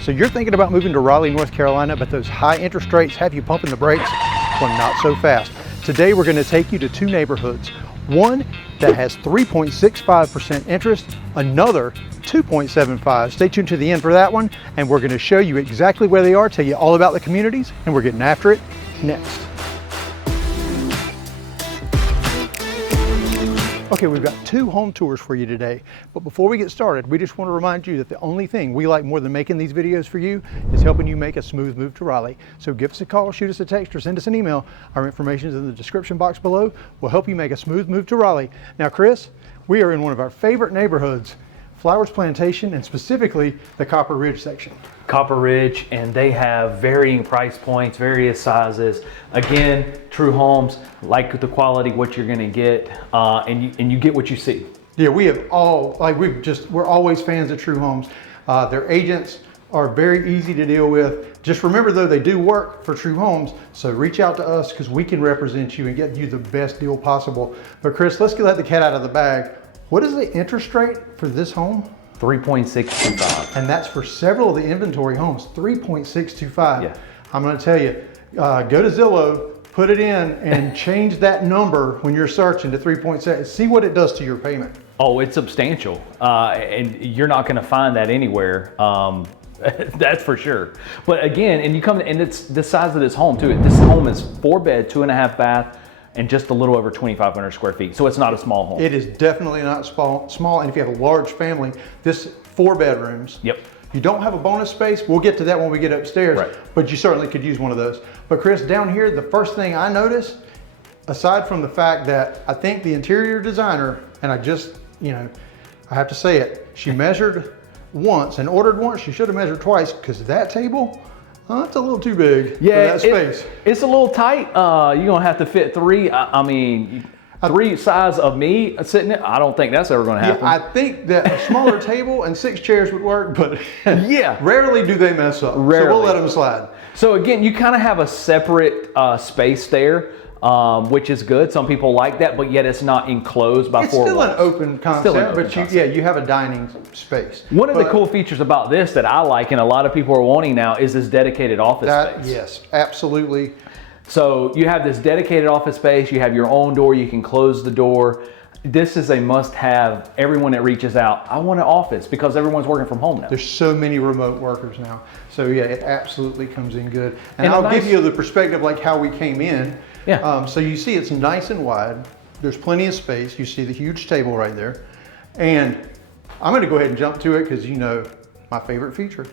So you're thinking about moving to Raleigh, North Carolina, but those high interest rates have you pumping the brakes? Well, not so fast. Today we're going to take you to two neighborhoods. One that has 3.65% interest, another 2.75. Stay tuned to the end for that one, and we're going to show you exactly where they are, tell you all about the communities, and we're getting after it next. Okay, we've got two home tours for you today, but before we get started, we just want to remind you that the only thing we like more than making these videos for you is helping you make a smooth move to Raleigh. So give us a call, shoot us a text, or send us an email. Our information is in the description box below. We'll help you make a smooth move to Raleigh. Now, Chris, we are in one of our favorite neighborhoods, Flowers Plantation, and specifically the Copper Ridge section. Copper Ridge, and they have varying price points, various sizes. Again, true homes, like the quality, what you're gonna get, and you get what you see. Yeah, we have all, we're always fans of True Homes. Their agents are very easy to deal with. Just remember though, they do work for True Homes, so reach out to us because we can represent you and get you the best deal possible. But Chris, let's let the cat out of the bag. What is the interest rate for this home? 3.625. And that's for several of the inventory homes, 3.625. Yeah. I'm gonna tell you, go to Zillow, put it in and change that number when you're searching to 3.6, see what it does to your payment. Oh, it's substantial. And you're not gonna find that anywhere. That's for sure. But again, and you come, and it's the size of this home too. This home is 4-bed, 2.5 bath, and just a little over 2,500 square feet. So it's not a small home. It is definitely not small. And if you have a large family, this 4 bedrooms. Yep. You don't have a bonus space. We'll get to that when we get upstairs, right. But you certainly could use one of those. But Chris, down here, the first thing I noticed, aside from the fact that I think the interior designer, and I just, I have to say it, she measured once and ordered once. She should have measured twice because that table, it's a little too big for that space. It's a little tight. You're gonna have to fit 3. I mean, 3 size of me sitting there. I don't think that's ever gonna happen. Yeah, I think that a smaller table and 6 chairs would work, but yeah, rarely do they mess up. Rarely. So we'll let them slide. So again, you kind of have a separate space there, which is good. Some people like that, but yet it's not enclosed by 4 walls. It's still an open concept, but you have a dining space. One of the cool features about this that I like, and a lot of people are wanting now, is this dedicated office space. Yes, absolutely. So you have this dedicated office space, you have your own door, you can close the door. This is a must-have. Everyone that reaches out, I want an office, because everyone's working from home now. There's so many remote workers now. So yeah, it absolutely comes in good. And I'll give you the perspective like how we came in. Yeah. So you see it's nice and wide. There's plenty of space. You see the huge table right there. And I'm gonna go ahead and jump to it because my favorite feature.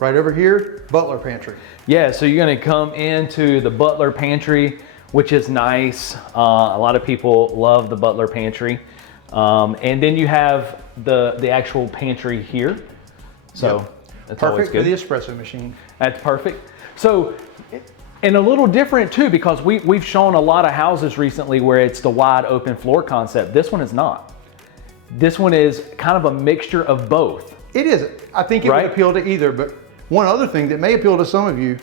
Right over here, butler pantry. Yeah, so you're gonna come into the butler pantry, which is nice. A lot of people love the butler pantry. And then you have the actual pantry here. So that's always good. Perfect for the espresso machine. That's perfect. So, and a little different too, because we've shown a lot of houses recently where it's the wide open floor concept. This one is not. This one is kind of a mixture of both. It is. I think it would appeal to either, but one other thing that may appeal to some of you,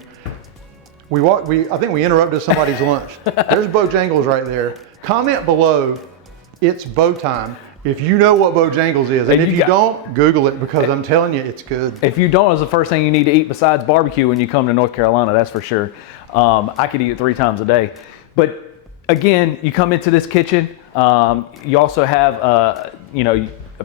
I think we interrupted somebody's lunch. There's Bojangles right there. Comment below, it's bow time, if you know what Bojangles is. And if you don't, Google it, because I'm telling you, it's good. If you don't, it's the first thing you need to eat besides barbecue when you come to North Carolina, that's for sure. I could eat it 3 times a day. But again, you come into this kitchen, you also have a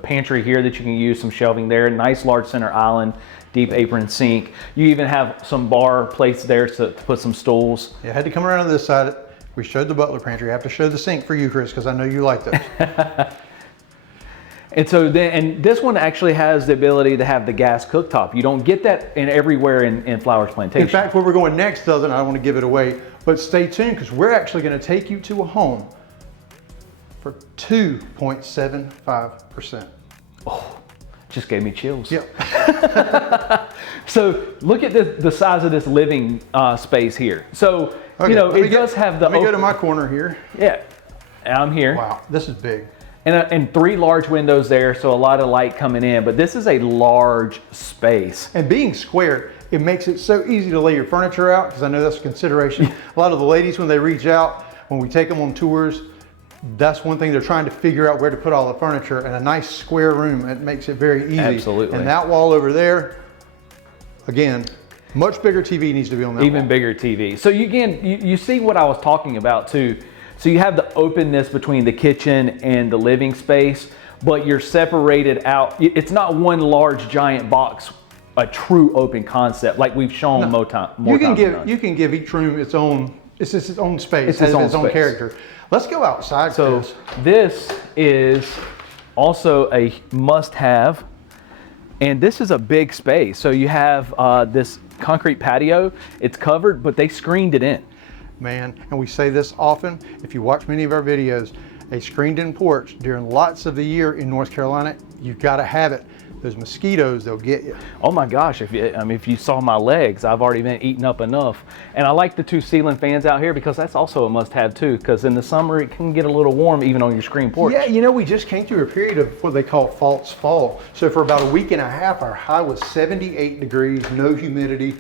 pantry here that you can use, some shelving there, nice large center island, deep apron sink. You even have some bar plates there to put some stools. Yeah, I had to come around to this side. We showed the butler pantry. I have to show the sink for you, Chris, because I know you like those. And so and this one actually has the ability to have the gas cooktop. You don't get that everywhere in Flowers Plantation. In fact, where we're going next doesn't. I don't want to give it away, but stay tuned because we're actually going to take you to a home for 2.75%. Oh, just gave me chills. Yep. So look at the size of this living space here. So it does have the. Let me go to my corner here. Yeah, I'm here. Wow, this is big. And 3 large windows there, so a lot of light coming in, but this is a large space. And being square, it makes it so easy to lay your furniture out, because I know that's a consideration. A lot of the ladies, when they reach out, when we take them on tours, that's one thing they're trying to figure out, where to put all the furniture. And a nice square room, it makes it very easy. Absolutely. And that wall over there, Again, much bigger TV needs to be on that Even wall. bigger TV. So you see what I was talking about too. So you have the openness between the kitchen and the living space, but you're separated out. It's not one large giant box, a true open concept like we've shown more times. You can give each room its own space. It's its own space. character. Let's go outside. So Chris. this is also a must-have, and this is a big space. So you have this concrete patio. It's covered, but they screened it in. Man, and we say this often, if you watch many of our videos, a screened-in porch during lots of the year in North Carolina, you've got to have it. Those mosquitoes, they'll get you. Oh my gosh, if you saw my legs, I've already been eating up enough. And I like the 2 ceiling fans out here because that's also a must-have too, because in the summer it can get a little warm even on your screen porch. Yeah, you know, we just came through a period of what they call false fall. So for about a week and a half, our high was 78 degrees, no humidity.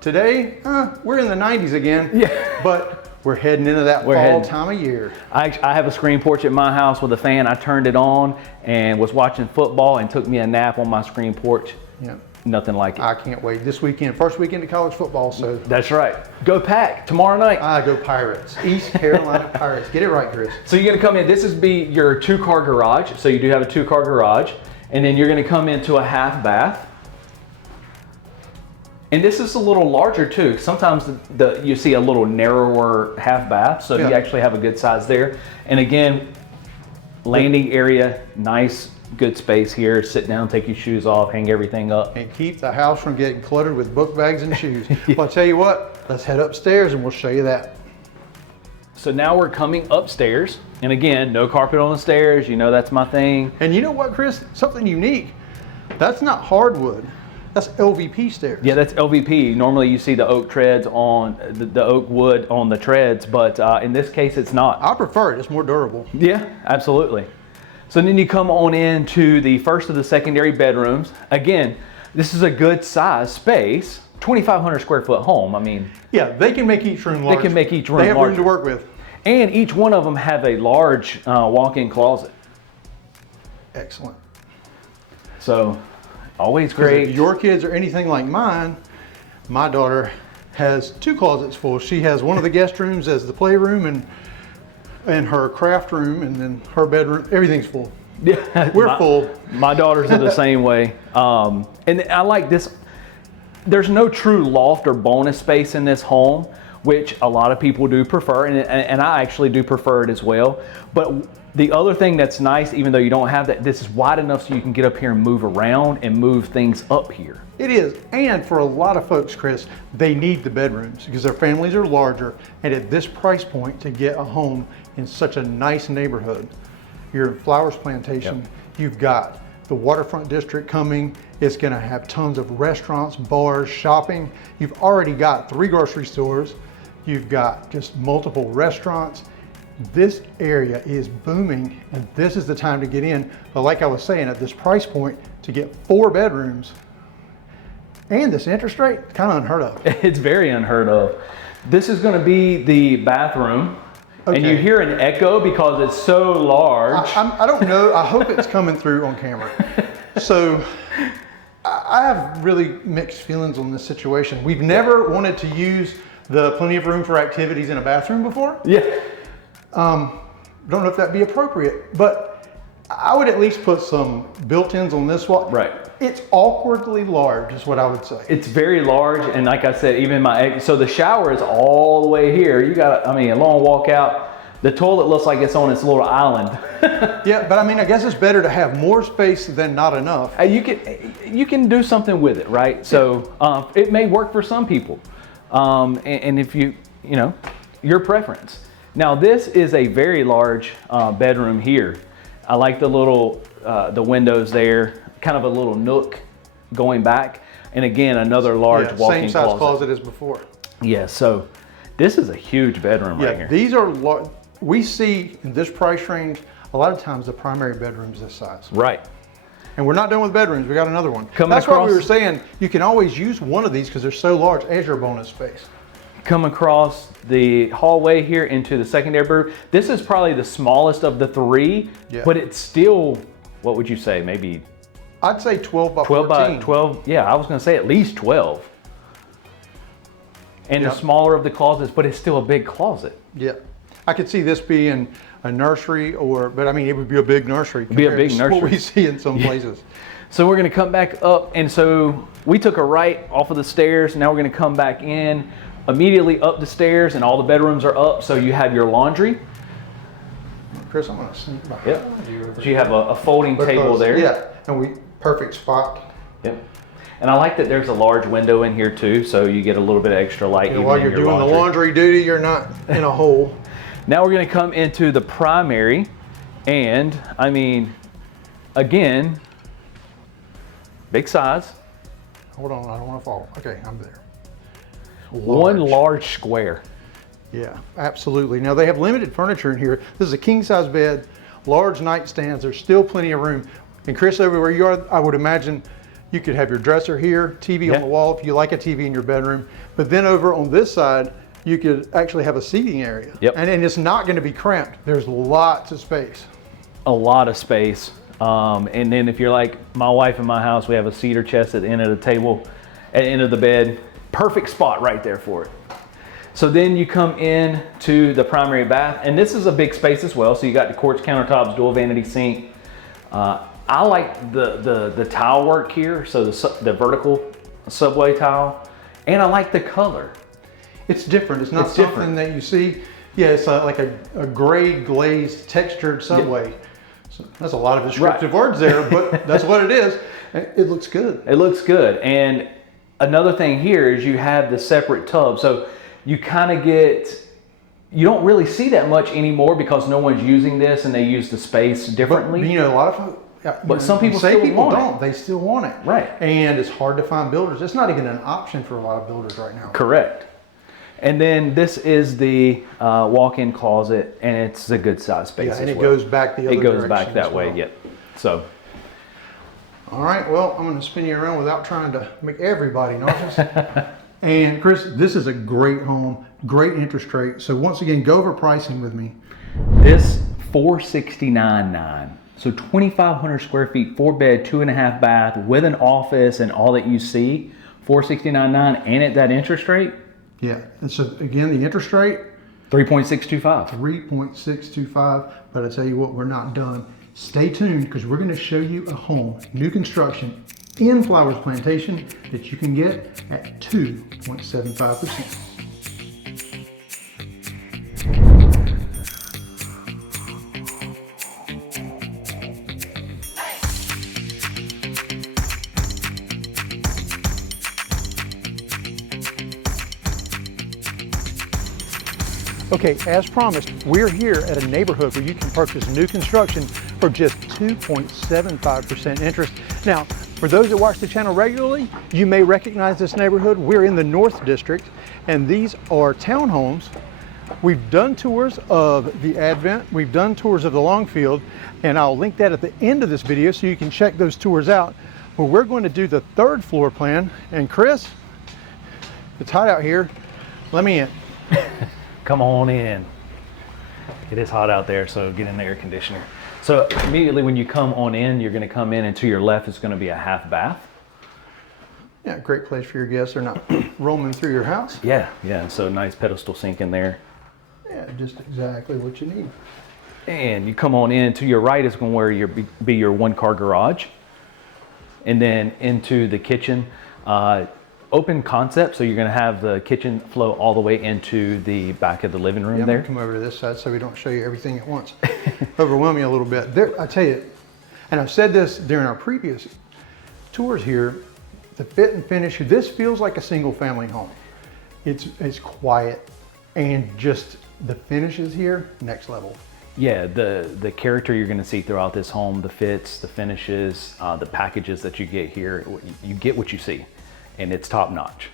Today, we're in the 90s again, Yeah. but we're heading into that fall time of year. I have a screen porch at my house with a fan. I turned it on and was watching football and took me a nap on my screen porch. Yeah. Nothing like it. I can't wait. This weekend, first weekend of college football, so. That's right. Go Pack tomorrow night. Go Pirates. East Carolina Pirates. Get it right, Chris. So you're gonna come in, this is your 2-car garage. So you do have a 2-car garage. And then you're gonna come into a half bath. And this is a little larger too. Sometimes you see a little narrower half bath, so you actually have a good size there. And again, landing area, nice, good space here. Sit down, take your shoes off, hang everything up. And keep the house from getting cluttered with book bags and shoes. Well, I'll tell you what, let's head upstairs and we'll show you that. So now we're coming upstairs. And again, no carpet on the stairs. You know that's my thing. And you know what, Chris? Something unique. That's not hardwood. That's LVP stairs. Yeah, that's LVP. Normally you see the oak treads on the oak wood on the treads, but in this case it's not. I prefer it. It's more durable. Yeah, absolutely. So then you come on into the first of the secondary bedrooms. Again, this is a good size space. 2,500 square foot home. I mean, yeah, they can make each room large. They can make each room They have larger. room to work with. And each one of them have a large walk-in closet. Excellent. So always great. If your kids are anything like mine, my daughter has 2 closets full. She has one of the guest rooms as the playroom and her craft room, and then her bedroom. Everything's full. Yeah, We're full. My daughters are the same way. And I like this. There's no true loft or bonus space in this home, which a lot of people do prefer, and I actually do prefer it as well. But the other thing that's nice, even though you don't have that, this is wide enough so you can get up here and move around and move things up here. It is, and for a lot of folks, Chris, they need the bedrooms because their families are larger, and at this price point to get a home in such a nice neighborhood. You're in Flowers Plantation, Yep. You've got the waterfront district coming. It's gonna have tons of restaurants, bars, shopping. You've already got 3 grocery stores. You've got just multiple restaurants. This area is booming, and this is the time to get in. But like I was saying, at this price point, to get 4 bedrooms and this interest rate, kind of unheard of. It's very unheard of. This is going to be the bathroom, and you hear an echo because it's so large. I don't know. I hope it's coming through on camera. So I have really mixed feelings on this situation. We've never wanted to use the plenty of room for activities in a bathroom before. Yeah. Don't know if that'd be appropriate, but I would at least put some built-ins on this wall. Right. It's awkwardly large is what I would say. It's very large, and like I said, even so the shower is all the way here. You got, a long walk out. The toilet looks like it's on its little island. Yeah, but I mean, I guess it's better to have more space than not enough. You can do something with it, right? So it may work for some people, and if your preference. Now this is a very large bedroom here. I like the little the windows there, kind of a little nook going back, and again another large walk-in same size closet. closet as before. Yeah, so this is a huge bedroom right here. These are we see in this price range a lot of times the primary bedroom's this size. Right. And we're not done with bedrooms. We got another one. Coming That's why we across- were saying you can always use one of these because they're so large as your bonus space. Come across the hallway here into the secondary bedroom. This is probably the smallest of the 3, Yeah. but it's still, what would you say, maybe I'd say 12 by 12 14. by 12, yeah, I was gonna say at least 12. And Yep. the smaller of the closets, but it's still a big closet. Yeah. I could see this being a nursery but I mean, it would be a big nursery. It'd be a big compared to nursery. what we see in some places. So we're gonna come back up, and so we took a right off of the stairs. Now we're gonna come back in, immediately up the stairs, and all the bedrooms are up. So you have your laundry. Chris, I'm gonna sneak behind Yep. you. So you have a folding table there. Yeah, and perfect spot. Yep. And I like that there's a large window in here too, so you get a little bit of extra light. even While in you're your doing the laundry duty, you're not in a hole. Now we're gonna come into the primary, and I mean, again, big size. Hold on, I don't want to fall. Okay, I'm there. One large square. Yeah, absolutely. Now they have limited furniture in here. This is a king size bed, large nightstands. There's still plenty of room. And Chris, over where you are, I would imagine you could have your dresser here, TV on the wall if you like a TV in your bedroom. But then over on this side, you could actually have a seating area. Yep. And it's not going to be cramped. There's lots of space. A lot of space. And then if you're like my wife in my house, we have a cedar chest at the end of the table, at the end of the bed. Perfect spot right there for it. So then you come in to the primary bath, and this is a big space as well. So you got the quartz countertops, dual vanity sink. I like the tile work here, so the vertical subway tile, and I like the color. It's different. It's not It's something different. that you see. Yeah, it's like a gray glazed textured subway. So that's a lot of descriptive words there, but that's what it is. It looks good. It looks good. And another thing here is you have the separate tub. So you kind of you don't really see that much anymore because no one's using this and they use the space differently. But, you know, a lot of folks, But some people say still people want it. don't. They still want it. Right. And it's hard to find builders. It's not even an option for a lot of builders right now. Correct. And then this is the walk-in closet, and it's a good size space Yeah, as and it well. goes back the other It goes direction back that as way, well. yep. So, All right, well, I'm going to spin you around without trying to make everybody nauseous. And Chris, this is a great home, great interest rate. So once again, go over pricing with me. this $469,900. So 2,500 square feet, 4-bed, 2.5 bath, with an office and all that you see. $469,900, and at that interest rate, Yeah, and so again, the interest rate, 3.625. 3.625. But I tell you what, we're not done. Stay tuned because we're going to show you a home, new construction in Flowers Plantation that you can get at 2.75%. Okay, as promised, we're here at a neighborhood where you can purchase new construction for just 2.75% interest. Now, for those that watch the channel regularly, you may recognize this neighborhood. We're in the North District, and these are townhomes. We've done tours of the Advent, we've done tours of the Longfield, and I'll link that at the end of this video so you can check those tours out. But we're going to do the third floor plan, and Chris, it's hot out here. Let me in. Come on in. It is hot out there, so get in the air conditioner. So immediately when you come on in, you're going to come in, and to your left is going to be a half bath. Yeah, great place for your guests. They're not roaming through your house. Yeah, and so nice pedestal sink in there. Yeah, just exactly what you need. And you come on in, to your right is going to be your 1-car garage. And then into the kitchen, open concept, so you're going to have the kitchen flow all the way into the back of the living room Yeah, I'm there. gonna come over to this side so we don't show you everything at once. Overwhelm you a little bit. There, I tell you, and I've said this during our previous tours here, the fit and finish, this feels like a single family home. It's quiet, and just the finishes here, next level. Yeah, the character you're going to see throughout this home, the fits, the finishes, the packages that you get here, you get what you see, and it's top notch.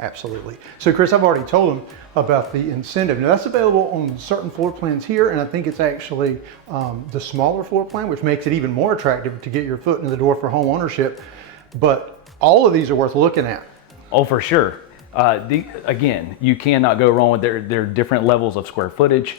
Absolutely. So Chris, I've already told them about the incentive. Now that's available on certain floor plans here, and I think it's actually the smaller floor plan, which makes it even more attractive to get your foot in the door for home ownership. But all of these are worth looking at. Oh, for sure. Again, you cannot go wrong with their different levels of square footage.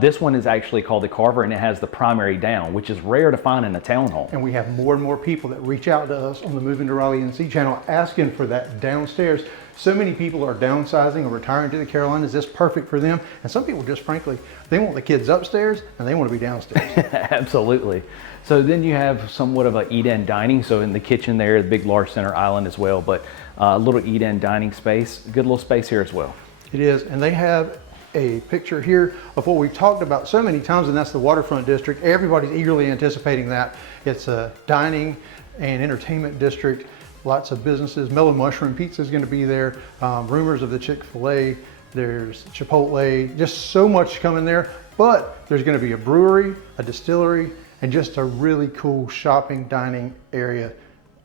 This one is actually called the Carver, and it has the primary down, which is rare to find in a townhome. And we have more and more people that reach out to us on the Moving to Raleigh NC channel asking for that downstairs. So many people are downsizing or retiring to the Carolinas. This is perfect for them. And some people just frankly, they want the kids upstairs and they want to be downstairs. Absolutely. So then you have somewhat of a eat-in dining. So in the kitchen there, the big large center island as well, but a little eat-in dining space. Good little space here as well. It is, and they have a picture here of what we've talked about so many times, and that's the waterfront district. Everybody's eagerly anticipating that. It's a dining and entertainment district. Lots of businesses. Mellow Mushroom Pizza is going to be there. Rumors of the Chick-fil-A. There's Chipotle. Just so much coming there. But there's going to be a brewery, a distillery, and just a really cool shopping, dining area.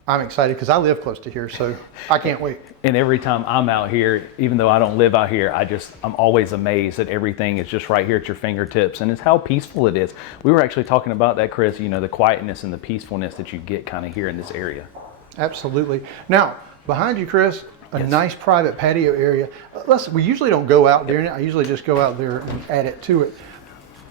I'm excited because I live close to here, so I can't wait. And every time I'm out here, even though I don't live out here, I'm always amazed that everything is just right here at your fingertips, and it's how peaceful it is. We were actually talking about that, Chris, you know, the quietness and the peacefulness that you get kind of here in this area. Absolutely. Now, behind you, Chris, a nice private patio area. We usually don't go out there, and I usually just go out there and add it to it.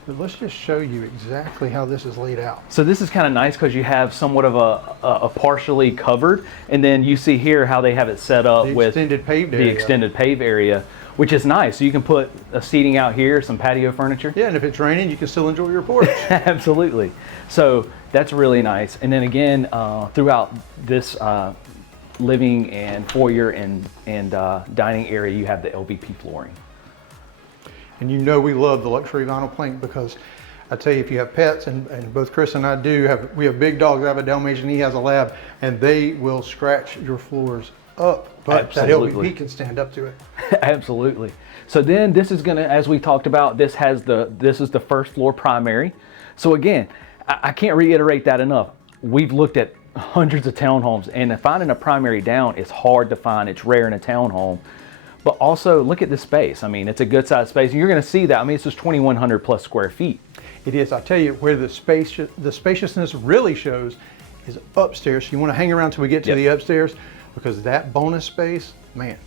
But let's just show you exactly how this is laid out. So this is kind of nice because you have somewhat of a partially covered, and then you see here how they have it set up with the extended pave area, which is nice. So you can put a seating out here, some patio furniture. Yeah, and if it's raining, you can still enjoy your porch. Absolutely. So that's really nice. And then again, throughout this living and foyer and dining area, you have the LVP flooring. And you know we love the luxury vinyl plank because I tell you, if you have pets, and both Chris and I do, we have big dogs. I have a Dalmatian, he has a lab, and they will scratch your floors up. But Absolutely. that LVP can stand up to it. Absolutely. So then this is gonna, as we talked about, this is the first floor primary. So again, I can't reiterate that enough. We've looked at hundreds of townhomes, and finding a primary down is hard to find. It's rare in a townhome. But also look at the space. I mean, it's a good sized space, and you're going to see that. I mean, it's just 2,100 plus square feet. It is. I'll tell you where the spaciousness really shows is upstairs. So you want to hang around till we get to the upstairs, because that bonus space, man.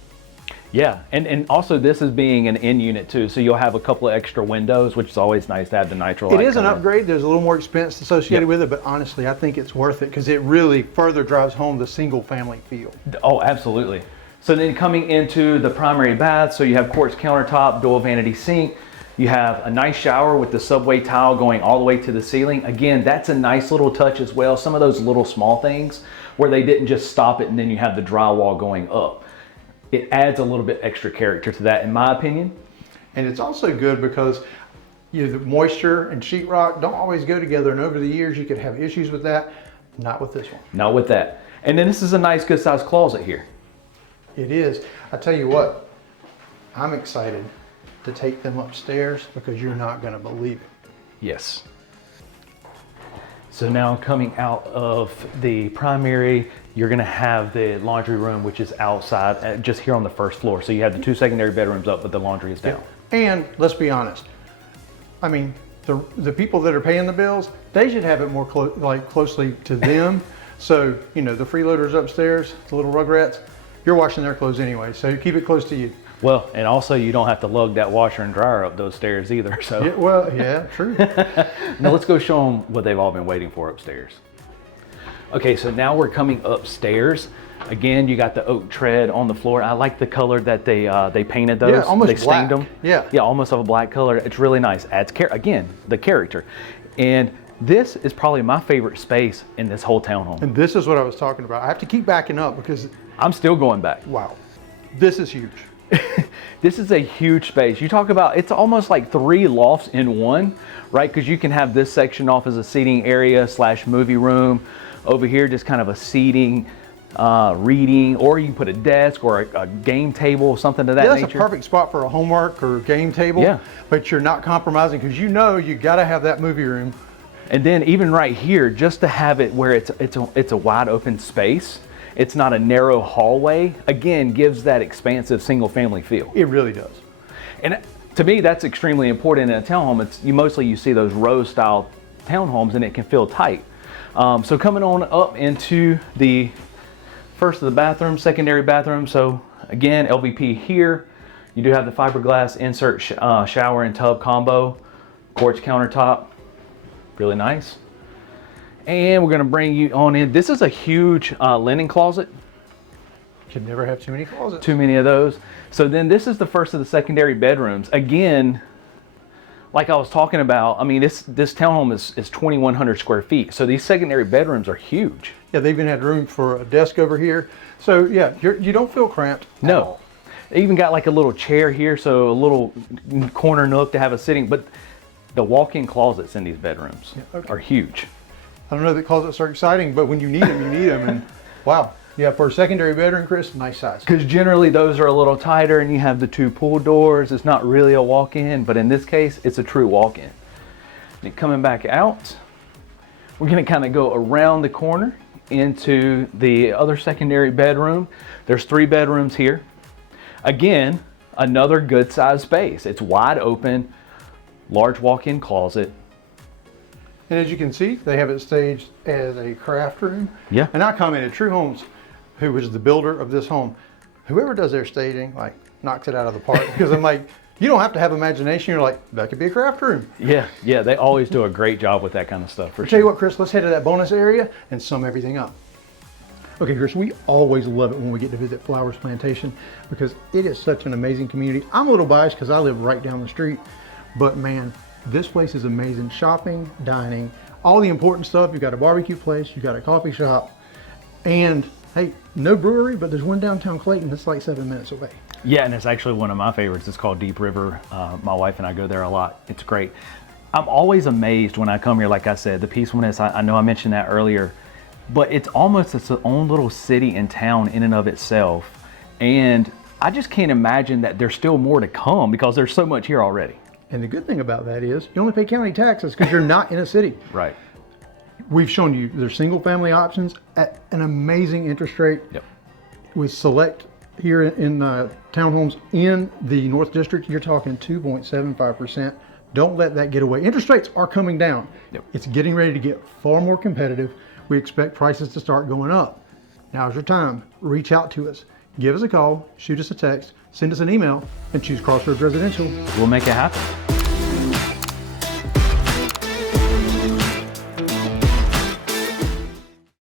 Yeah, and also this is being an in unit too, so you'll have a couple of extra windows, which is always nice to have the nitro light. It is an upgrade. There's a little more expense associated with it, but honestly, I think it's worth it because it really further drives home the single family feel. Oh, absolutely. So then coming into the primary bath, so you have quartz countertop, dual vanity sink. You have a nice shower with the subway tile going all the way to the ceiling. Again, that's a nice little touch as well. Some of those little small things where they didn't just stop it and then you have the drywall going up. It adds a little bit extra character to that, in my opinion. And it's also good because the moisture and sheetrock don't always go together, and over the years you could have issues with that. Not with this one. Not with that. And then this is a nice good sized closet here. It is. I tell you what, I'm excited to take them upstairs because you're not going to believe it. Yes. So now coming out of the primary, you're going to have the laundry room, which is outside, just here on the first floor. So you have the 2 secondary bedrooms up, but the laundry is down. And let's be honest, I mean, the people that are paying the bills, they should have it more closely to them. So, you know, the freeloaders upstairs, the little rugrats, you're washing their clothes anyway, so keep it close to you. Well, and also you don't have to lug that washer and dryer up those stairs either. So yeah, well, yeah, true. Now let's go show them what they've all been waiting for upstairs. Okay, so now we're coming upstairs. Again, you got the oak tread on the floor. I like the color that they painted those. Yeah, almost they stained black. them. Yeah, almost of a black color. It's really nice. Adds again the character. And this is probably my favorite space in this whole townhome. And this is what I was talking about. I have to keep backing up because I'm still going back. Wow, this is huge. This is a huge space. You talk about, it's almost like 3 lofts in one, right? Because you can have this section off as a seating area / movie room. Over here, just kind of a seating, reading, or you can put a desk or a game table, something to that nature. That's a perfect spot for a homework or game table. Yeah. But you're not compromising because you know you got to have that movie room. And then even right here, just to have it where it's a wide open space. It's not a narrow hallway. Again, gives that expansive single family feel. It really does. And to me, that's extremely important in a townhome. You see those row style townhomes and it can feel tight. So coming on up into the first of the bathroom, secondary bathroom. So again, LVP here. You do have the fiberglass insert shower and tub combo. Quartz countertop, really nice. And we're gonna bring you on in. This is a huge linen closet. Can never have too many closets. Too many of those. So then this is the first of the secondary bedrooms. Again, like I was talking about, I mean, this townhome is 2,100 square feet. So these secondary bedrooms are huge. Yeah, they even had room for a desk over here. So yeah, you don't feel cramped. No. They even got like a little chair here, so a little corner nook to have a sitting, but the walk-in closets in these bedrooms are huge. I don't know that closets are exciting, but when you need them, you need them. And wow, yeah, for a secondary bedroom, Chris, nice size. Because generally those are a little tighter and you have the 2 pool doors. It's not really a walk-in, but in this case, it's a true walk-in. And coming back out, we're gonna kind of go around the corner into the other secondary bedroom. There's 3 bedrooms here. Again, another good sized space. It's wide open, large walk-in closet. And as you can see, they have it staged as a craft room. Yeah. And I commented, True Homes, who was the builder of this home, whoever does their staging, like, knocks it out of the park. Because I'm like, you don't have to have imagination. You're like, that could be a craft room. Yeah, they always do a great job with that kind of stuff, for I'll sure. tell you what, Chris, let's head to that bonus area and sum everything up. Okay, Chris, we always love it when we get to visit Flowers Plantation because it is such an amazing community. I'm a little biased because I live right down the street, but man, this place is amazing. Shopping, dining, all the important stuff. You've got a barbecue place, you've got a coffee shop, and hey, no brewery, but there's one downtown Clayton that's like 7 minutes away. Yeah, and it's actually one of my favorites. It's called Deep River. My wife and I go there a lot. It's great. I'm always amazed when I come here, like I said, the peacefulness. I know I mentioned that earlier, but it's almost its own little city and town in and of itself. And I just can't imagine that there's still more to come because there's so much here already. And the good thing about that is you only pay county taxes because you're not in a city. Right. We've shown you there's single family options at an amazing interest rate. Yep. With select here in townhomes in the North District, you're talking 2.75%. Don't let that get away. Interest rates are coming down. Yep. It's getting ready to get far more competitive. We expect prices to start going up. Now's your time. Reach out to us. Give us a call, shoot us a text, send us an email, and choose Crossroads Residential. We'll make it happen.